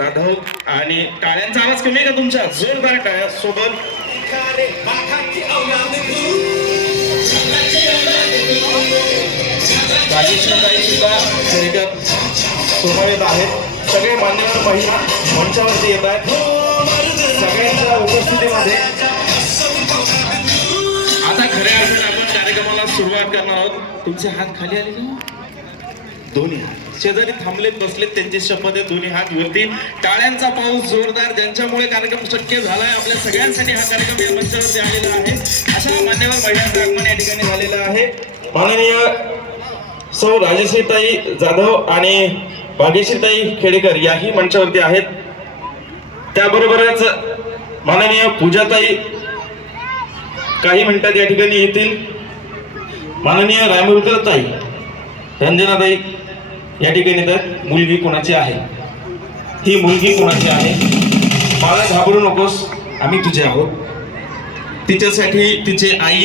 जाधव. आणि टाळ्यांचा आवाज कमी आहे का तुमच्या? जोरदार टाळ्या सोबत सोबत आहेत. सगळे मान्यवर महिला मंचावरती येत आहेत. सगळ्यांच्या उपस्थितीमध्ये आता खऱ्या अर्थाने आपण कार्यक्रमाला सुरुवात करणार आहोत. तुमचे हात खाली आले का? दोन्ही हात. शेजारी थांबलेत बसलेत त्यांची शपथ आहे दोन्ही हात वरती. टाळ्यांचा पाऊस जोरदार ज्यांच्यामुळे कार्यक्रम शक्य झालाय आपल्या सगळ्यांसाठी हा कार्यक्रम या मंचावरती आलेला आहे. अशा मान्यवर महिलांचं आगमन या ठिकाणी झालेलं आहे. माननीय सौ राजश्रीताई जाधव आणि भाग्यश्रीताई खेडेकर याही मंचावरती आहेत. त्याबरोबरच माननीय पूजाताई काही मिनिटात या ठिकाणी येतील. माननीय रायमुरकर ताई रंजनाबाई या ठिकाणी तर मुलगी कोणाची आहे? ही मुलगी कोणाची आहे? मला घाबरू नकोस. आम्ही तुझे आहोत. तिच्यासाठी तिचे आई